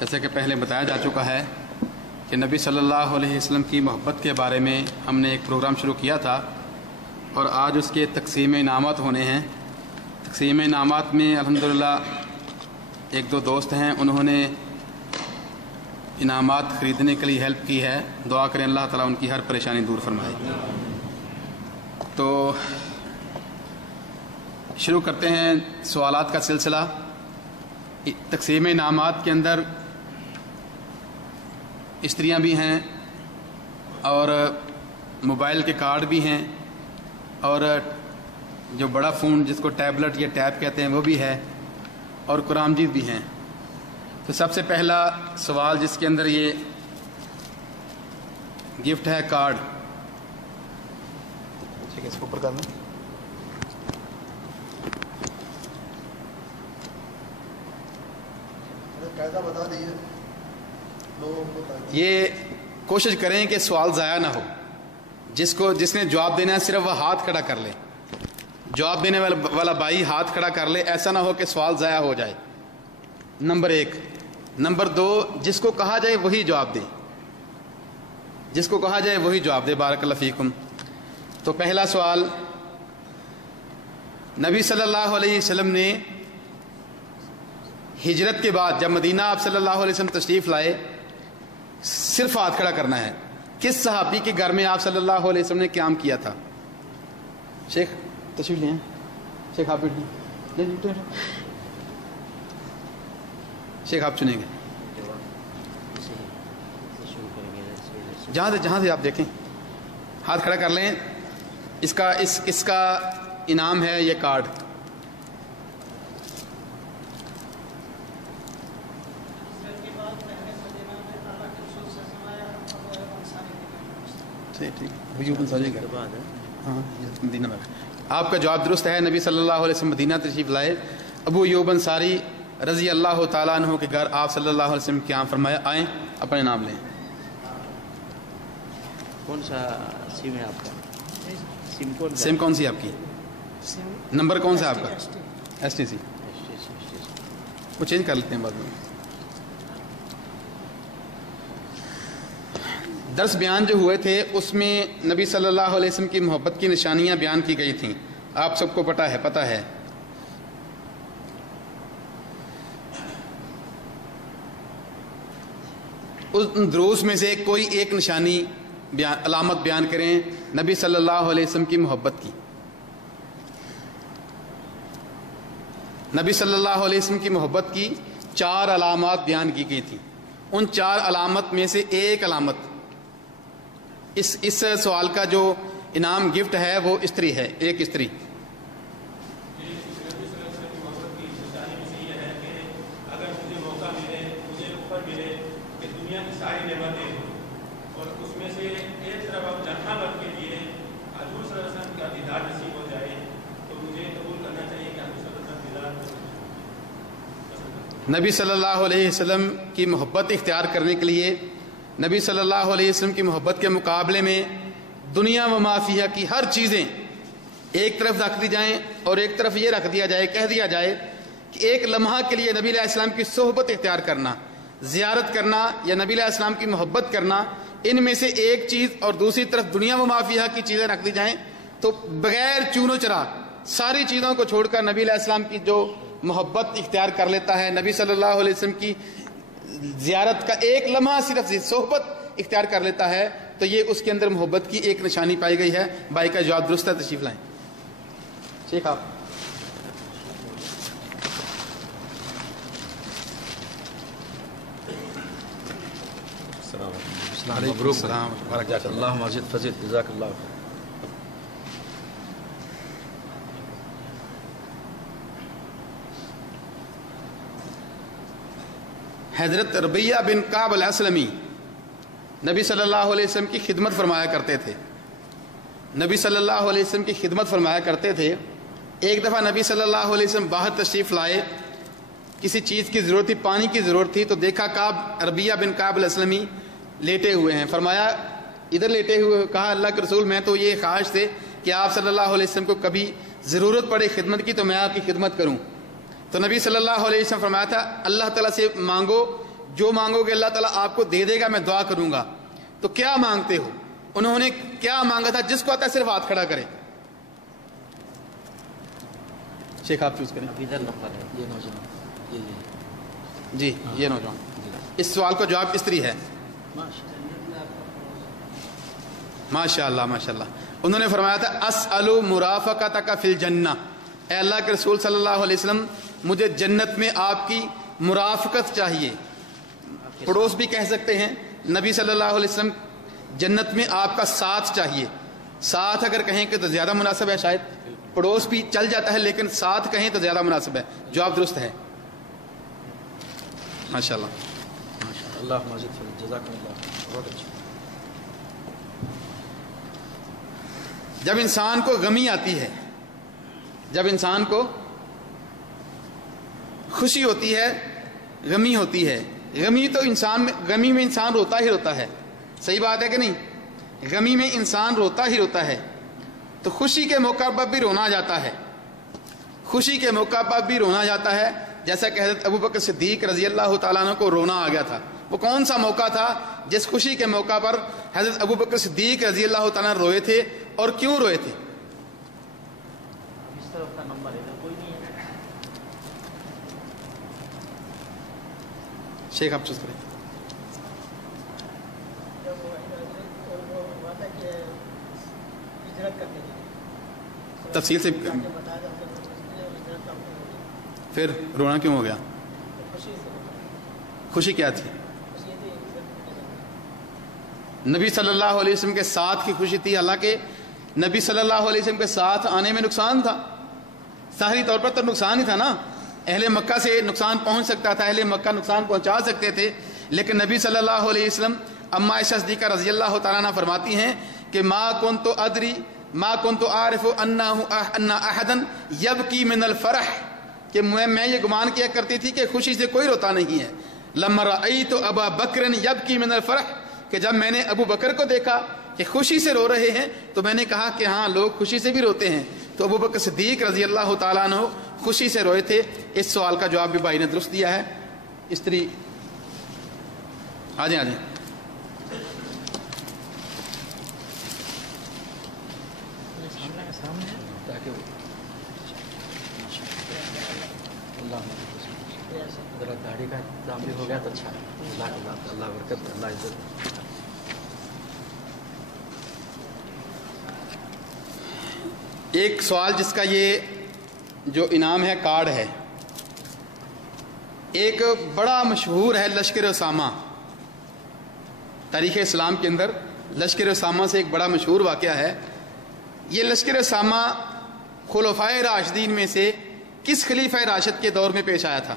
جیسے کہ پہلے بتایا جا چکا ہے کہ نبی صلی اللہ علیہ وسلم کی محبت کے بارے میں ہم نے ایک پروگرام شروع کیا تھا اور آج اس کے تقسیم انعامات ہونے ہیں۔ تقسیم انعامات میں الحمدللہ ایک دو دوست ہیں، انہوں نے انعامات خریدنے کے لیے ہیلپ کی ہے۔ دعا کریں اللہ تعالیٰ ان کی ہر پریشانی دور فرمائے۔ تو شروع کرتے ہیں سوالات کا سلسلہ۔ تقسیم انعامات کے اندر استریاں بھی ہیں اور موبائل کے کارڈ بھی ہیں اور جو بڑا فون جس کو ٹیبلٹ یا ٹیب کہتے ہیں وہ بھی ہے اور قرآن مجید بھی ہیں۔ تو سب سے پہلا سوال جس کے اندر یہ گفٹ ہے کارڈ، ٹھیک ہے، اس کو اوپر کر دیں۔ بتا دیجیے لوگوں کو، یہ کوشش کریں کہ سوال ضائع نہ ہو۔ جس نے جواب دینا ہے صرف وہ ہاتھ کھڑا کر لے، جواب دینے والا بھائی ہاتھ کھڑا کر لے، ایسا نہ ہو کہ سوال ضائع ہو جائے۔ نمبر 1۔ نمبر 2، جس کو کہا جائے وہی جواب دے، جس کو کہا جائے وہی جواب دے۔ بارک اللہ فیکم۔ تو پہلا سوال، نبی صلی اللہ علیہ وسلم نے ہجرت کے بعد جب مدینہ آپ صلی اللہ علیہ وسلم تشریف لائے، صرف ہاتھ کھڑا کرنا ہے، کس صحابی کے گھر میں آپ صلی اللہ علیہ وسلم نے قیام کیا تھا؟ شیخ تشریف لیں، شیخ آپ بیٹھیں، شیخ آپ چنیں گے جہاں سے آپ دیکھیں، ہاتھ کھڑا کر لیں۔ اس کا انعام ہے یہ کارڈ۔ مدینہ میں آپ کا جواب درست ہے۔ نبی صلی اللہ علیہ وسلم مدینہ تشریف لائے، ابو ایوب انصاری رضی اللہ تعالیٰ عنہ کے گھر آپ صلی اللہ علیہ وسلم قیام فرمایا۔ آئیں اپنے نام لیں۔ کون سا سم ہے آپ کا؟ سم کون سی آپ کی؟ نمبر کون سا آپ کا؟ S T C. وہ چینج کر لیتے ہیں بعد میں۔ درس بیان جو ہوئے تھے اس میں نبی صلی اللہ علیہ وسلم کی محبت کی نشانیاں بیان کی گئی تھیں، آپ سب کو پتہ ہے۔ اس دروس میں سے کوئی ایک نشانی علامت بیان کریں نبی صلی اللہ علیہ وسلم کی محبت کی۔ نبی صلی اللہ علیہ وسلم کی محبت کی 4 علامات بیان کی گئی تھیں۔ ان 4 علامت میں سے ایک علامت، اس سوال کا جو انعام گفٹ ہے وہ استری ہے، ایک استری۔ نبی صلی اللہ علیہ وسلم کی محبت اختیار کرنے کے لیے نبی صلی اللہ علیہ وسلم کی محبت کے مقابلے میں دنیا و ما فیہا کی ہر چیزیں ایک طرف رکھ دی جائیں اور ایک طرف یہ رکھ دیا جائے، کہہ دیا جائے کہ ایک لمحہ کے لیے نبی علیہ السلام کی صحبت اختیار کرنا، زیارت کرنا یا نبی علیہ السلام کی محبت کرنا، ان میں سے ایک چیز اور دوسری طرف دنیا و ما فیہا کی چیزیں رکھ دی جائیں تو بغیر چون و چرا ساری چیزوں کو چھوڑ کر نبی علیہ السلام کی جو محبت اختیار کر لیتا ہے، نبی صلی اللہ علیہ وسلم کی زیارت کا ایک لمحہ صرف صحبت اختیار کر لیتا ہے، تو یہ اس کے اندر محبت کی ایک نشانی پائی گئی ہے۔ بھائی کا جواب درست ہے، تشریف لائیں۔ شیخ آپ اللہ مزید فضیل، جزاک اللہ۔ حضرت ربیہ بن کعب الاسلمی نبی صلی اللہ علیہ وسلم کی خدمت فرمایا کرتے تھے، نبی صلی اللہ علیہ وسلم کی خدمت فرمایا کرتے تھے۔ ایک دفعہ نبی صلی اللہ علیہ وسلم باہر تشریف لائے، کسی چیز کی ضرورت تھی، پانی کی ضرورت تھی، تو دیکھا ربیہ بن کعب الاسلمی لیٹے ہوئے ہیں، فرمایا ادھر لیٹے ہوئے، کہا اللہ کے رسول میں تو یہ خواہش تھے کہ آپ صلی اللہ علیہ وسلم کو کبھی ضرورت پڑے خدمت کی تو میں آپ کی خدمت کروں۔ تو نبی صلی اللہ علیہ وسلم فرمایا تھا اللہ تعالیٰ سے مانگو جو مانگو گے اللہ تعالیٰ آپ کو دے دے گا، میں دعا کروں گا۔ تو کیا مانگتے ہو؟ انہوں نے کیا مانگا تھا؟ جس کو آتا ہے صرف ہاتھ کھڑا کرے۔ شیخ آپ چوز کریں۔ ادھر نمبر ہے یہ نوجوان جی یہ نوجوان، اس سوال کا جواب اس طرح ہے۔ ماشاء اللہ ماشاء اللہ۔ انہوں نے فرمایا تھا اسأل مرافقتک فی الجنہ، اے اللہ کے رسول صلی اللہ علیہ وسلم مجھے جنت میں آپ کی مرافقت چاہیے، پڑوس بھی کہہ سکتے ہیں۔ نبی صلی اللہ علیہ وسلم جنت میں آپ کا ساتھ چاہیے۔ ساتھ اگر کہیں کہ تو زیادہ مناسب ہے، شاید پڑوس بھی چل جاتا ہے لیکن ساتھ کہیں تو زیادہ مناسب ہے۔ جواب درست ہے ماشاء اللہ۔ اللہ مزید جزاک اللہ، بہت اچھا۔ جب انسان کو غمی آتی ہے، جب انسان کو خوشی ہوتی ہے، غمی ہوتی ہے، غمی تو غمی میں انسان روتا ہی روتا ہے، صحیح بات ہے کہ نہیں؟ غمی میں انسان روتا ہی روتا ہے، تو خوشی کے موقع پر بھی رونا جاتا ہے، خوشی کے موقع پر بھی رونا جاتا ہے، جیسا کہ حضرت ابوبکر صدیق رضی اللہ تعالیٰ عنہ کو رونا آ گیا تھا۔ وہ کون سا موقع تھا جس خوشی کے موقع پر حضرت ابوبکر صدیق رضی اللہ تعالیٰ عنہ روئے تھے، اور کیوں روئے تھے؟ اس طرف کا نمبر ہے، کوئی نہیں ہے۔ شیخ آپ چوز کریں۔ تفصیل سے پھر رونا کیوں ہو گیا؟ خوشی کیا تھی؟ نبی صلی اللہ علیہ وسلم کے ساتھ کی خوشی تھی، حالانکہ نبی صلی اللہ علیہ وسلم کے ساتھ آنے میں نقصان تھا، ظاہری طور پر تو نقصان ہی تھا نا، اہل مکہ سے نقصان پہنچ سکتا تھا، اہل مکہ نقصان پہنچا سکتے تھے، لیکن نبی صلی اللہ علیہ وسلم، اما عائشہ صدیقہ رضی اللہ تعالیٰ عنہ فرماتی ہیں کہ ما کنت عارف ان احدا یبکی من الفرح، کہ میں یہ گمان کیا کرتی تھی کہ خوشی سے کوئی روتا نہیں ہے۔ لما رأیت ابا بکر یبکی من الفرح، کہ جب میں نے ابو بکر کو دیکھا کہ خوشی سے رو رہے ہیں تو میں نے کہا کہ ہاں لوگ خوشی سے بھی روتے ہیں، تو ابو بکر صدیق رضی اللہ تعالیٰ عنہ خوشی سے روئے تھے۔ اس سوال کا جواب بھی بھائی نے درست دیا ہے۔ استری آ جائیں تاکہ اللہ ذرا داڑھی کا انتظام بھی ہو گیا تو اچھا ہے۔ اللہ برکت، اللہ عزت۔ ایک سوال جس کا یہ جو انعام ہے کارڈ ہے، ایک بڑا مشہور ہے لشکر اسامہ، تاریخ اسلام کے اندر لشکر اسامہ سے ایک بڑا مشہور واقعہ ہے۔ یہ لشکر اسامہ خلفائے راشدین میں سے کس خلیفہ راشد کے دور میں پیش آیا تھا؟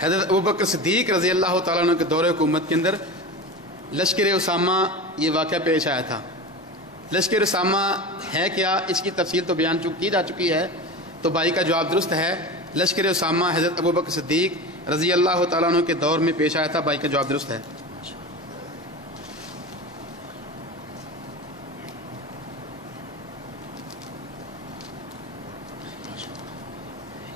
حضرت ابوبکر صدیق رضی اللہ تعالیٰ عنہ کے دور حکومت کے اندر لشکر اسامہ یہ واقعہ پیش آیا تھا۔ لشکر اسامہ ہے کیا، اس کی تفصیل تو بیان کی جا چکی ہے، تو بھائی کا جواب درست ہے۔ لشکر اسامہ حضرت ابوبکر صدیق رضی اللہ تعالیٰ عنہ کے دور میں پیش آیا تھا، بھائی کا جواب درست ہے۔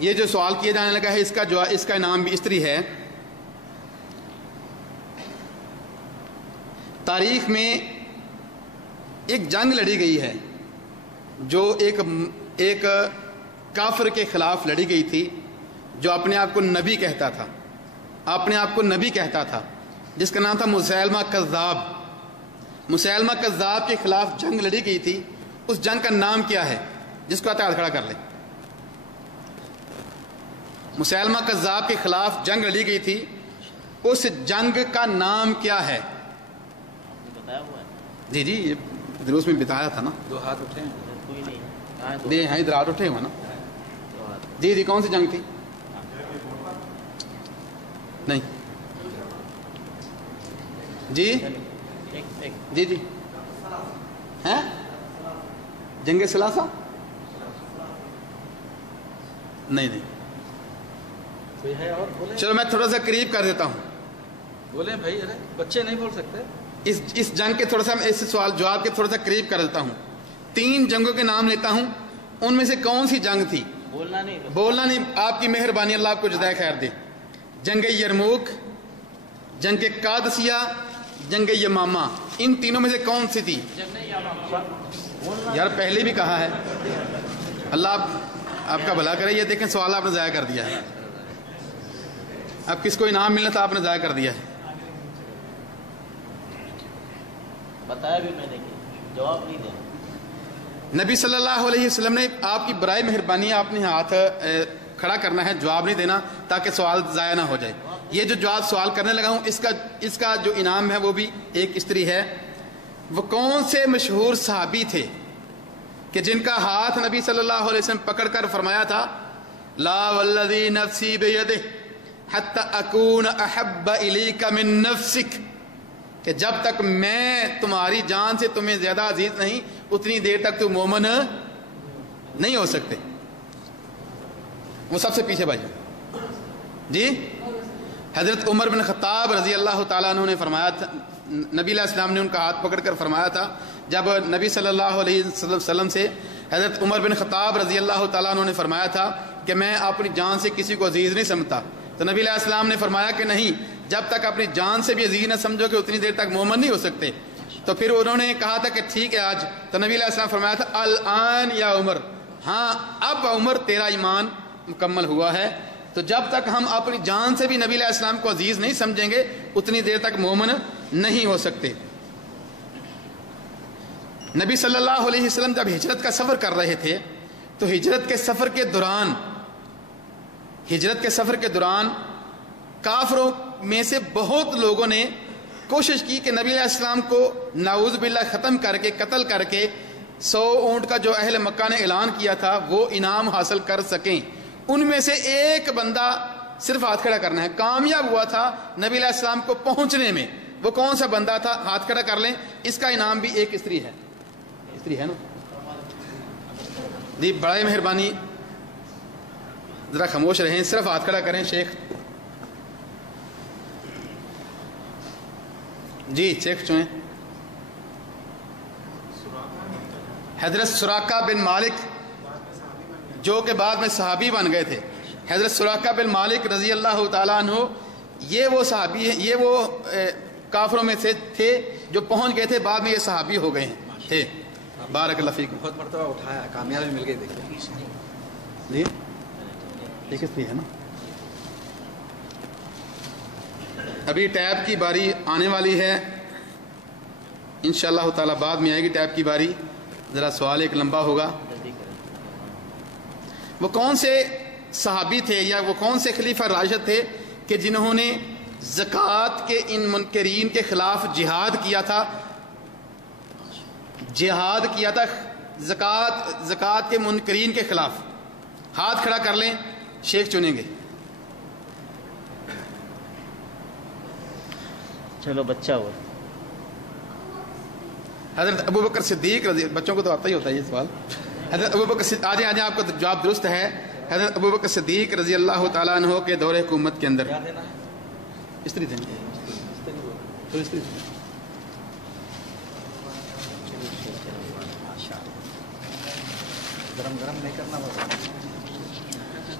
یہ جو سوال کیا جانے لگا ہے اس کا انعام بھی اس طرح ہے۔ تاریخ میں ایک جنگ لڑی گئی ہے جو ایک کافر کے خلاف لڑی گئی تھی، جو اپنے آپ کو نبی کہتا تھا، جس کا نام تھا مسیلمہ کذاب۔ مسیلمہ کذاب کے خلاف جنگ لڑی گئی تھی، اس جنگ کا نام کیا ہے؟ جس کو آتا ہے ہاتھ کھڑا کر لیں۔ مسیلمہ کذاب کے خلاف جنگ لڑی گئی تھی، اس جنگ کا نام کیا ہے؟ بتایا ہوا ہے؟ جی یہ دروس میں بتایا تھا نا۔ دو ہاتھ اٹھے ہیں، کوئی نہیں دے ہیں ادھر ہاتھ اٹھے ہوئے نا۔ جی کون سی جنگ تھی؟ نہیں جی جی ہیں جنگ ثلاثہ؟ نہیں کوئی ہے اور بولے؟ چلو میں تھوڑا سا قریب کر دیتا ہوں۔ بولیں بھائی، ارے بچے نہیں بول سکتے. اس جنگ کے تھوڑا سا اس سوال جواب کے تھوڑا سا قریب کر دیتا ہوں. 3 جنگوں کے نام لیتا ہوں، ان میں سے کون سی جنگ تھی؟ بولنا نہیں. بولنا نہیں. آپ کی مہربانی، اللہ آپ کو جزائے خیر دے. جنگ یرموک، جنگ قادسیہ، جنگ یمامہ، ان تینوں میں سے کون سی تھی؟ یار پہلے بھی کہا ہے. اللہ آپ کا بھلا کرے. یہ دیکھیں سوال آپ نے ضائع کر دیا ہے. اب کس کو انعام ملنا تھا آپ نے ضائع کر دیا ہے. بتایا بھی میں نے کہ جواب نہیں دینا. نبی صلی اللہ علیہ وسلم نے آپ کی برائے مہربانی آپ نے ہاتھ کھڑا کرنا ہے، جواب نہیں دینا تاکہ سوال ضائع نہ ہو جائے. یہ جو جواب سوال کرنے لگا ہوں اس کا جو انعام ہے وہ بھی ایک استری ہے. وہ کون سے مشہور صحابی تھے کہ جن کا ہاتھ نبی صلی اللہ علیہ وسلم پکڑ کر فرمایا تھا لا والذی نفسی بیدہ حتی اکون احب الیک من نفسک، کہ جب تک میں تمہاری جان سے تمہیں زیادہ عزیز نہیں اتنی دیر تک تم مومن نہیں ہو سکتے. وہ سب سے پیچھے بھائی جی حضرت عمر بن خطاب رضی اللہ تعالیٰ عنہ نے فرمایا تھا، نبی علیہ السلام نے ان کا ہاتھ پکڑ کر فرمایا تھا جب نبی صلی اللہ علیہ وسلم سے حضرت عمر بن خطاب رضی اللہ تعالیٰ عنہ نے فرمایا تھا کہ میں اپنی جان سے کسی کو عزیز نہیں سمجھتا، تو نبی علیہ السلام نے فرمایا کہ نہیں، جب تک اپنی جان سے بھی عزیز نہ سمجھو کہ اتنی دیر تک مومن نہیں ہو سکتے. تو پھر انہوں نے کہا تھا کہ ٹھیک ہے آج، تو نبی علیہ السلام فرمایا تھا الآن یا عمر، ہاں اب عمر تیرا ایمان مکمل ہوا ہے. تو جب تک ہم اپنی جان سے بھی نبی علیہ السلام کو عزیز نہیں سمجھیں گے اتنی دیر تک مومن نہیں ہو سکتے. نبی صلی اللہ علیہ وسلم جب ہجرت کا سفر کر رہے تھے تو ہجرت کے سفر کے دوران کافروں میں سے بہت لوگوں نے کوشش کی کہ نبی علیہ السلام کو نعوذ باللہ ختم کر کے قتل کر کے 100 اونٹ کا جو اہل مکہ نے اعلان کیا تھا وہ انعام حاصل کر سکیں. ان میں سے ایک بندہ صرف ہاتھ کھڑا کرنا ہے کامیاب ہوا تھا نبی علیہ السلام کو پہنچنے میں. وہ کون سا بندہ تھا؟ ہاتھ کھڑا کر لیں. اس کا انعام بھی ایک استری ہے. استری ہے نا جی؟ بڑا مہربانی ذرا خاموش رہیں، صرف ہاتھ کھڑا کریں. شیخ جی شیخ چنیں. حضرت سراقہ بن مالک جو کہ بعد میں صحابی بن گئے تھے. حضرت سراقہ بن مالک رضی اللہ تعالیٰ عنہ یہ وہ صحابی ہیں، یہ وہ کافروں میں سے تھے جو پہنچ گئے تھے، بعد میں یہ صحابی ہو گئے تھے. بارک اللہ فیکم. بہت مرتبہ اٹھایا، کامیابی مل گئی. دیکھیے جی کس ہے نا. ابھی ٹیب کی باری آنے والی ہے انشاءاللہ تعالیٰ، بعد میں آئے گی ٹیب کی باری. ذرا سوال ایک لمبا ہوگا. وہ کون سے صحابی تھے یا وہ کون سے خلیفہ راشد تھے کہ جنہوں نے زکوٰۃ کے ان منکرین کے خلاف جہاد کیا تھا؟ زکوٰۃ کے منکرین کے خلاف. ہاتھ کھڑا کر لیں، شیخ چنیں گے. چلو بچہ ہوا. حضرت ابوبکر صدیق بچوں کو تو آتا ہی ہوتا ہے یہ سوال. حضرت ابوبکر صدیق آج آپ کا جواب درست ہے. حضرت ابوبکر صدیق رضی اللہ تعالیٰ عنہ کے دور حکومت کے اندر استری دیں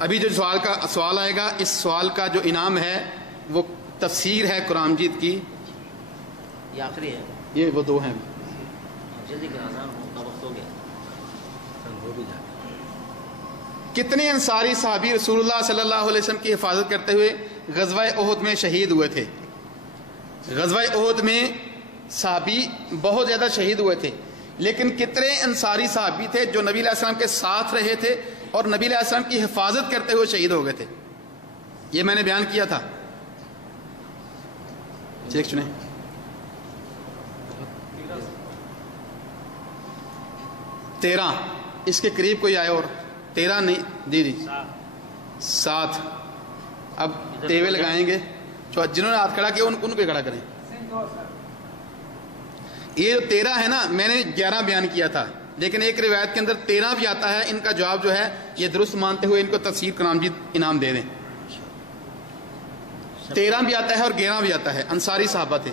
ابھی جو سوال آئے گا، اس سوال کا جو انعام ہے وہ تفسیر ہے قرآن مجید کی. یہ آخری ہے، یہ وہ 2 ہیں. جلدی کرانا کا وقت ہو گیا. کتنے انصاری صحابی رسول اللہ صلی اللہ علیہ وسلم کی حفاظت کرتے ہوئے غزوہ احد میں شہید ہوئے تھے؟ غزوہ احد میں صحابی بہت زیادہ شہید ہوئے تھے، لیکن کتنے انصاری صحابی تھے جو نبی علیہ السلام کے ساتھ رہے تھے اور نبی علیہ السلام کی حفاظت کرتے ہوئے شہید ہو گئے تھے؟ یہ میں نے بیان کیا تھا. چیک چنیں. تیرہ. اس کے قریب کوئی آئے اور 13 نہیں. جی 7. اب ٹیوے لگائیں گے. جنہوں نے ہاتھ کھڑا کیا ان کو کھڑا کریں. یہ جو 13 ہے نا، میں نے 11 بیان کیا تھا، لیکن ایک روایت کے اندر 13 بھی آتا ہے. ان کا جواب جو ہے یہ درست مانتے ہوئے ان کو تفسیر قرآن مجید انعام دے دیں. 13 بھی آتا ہے اور 11 بھی آتا ہے، انصاری صحابہ تھے.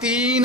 3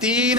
3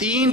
3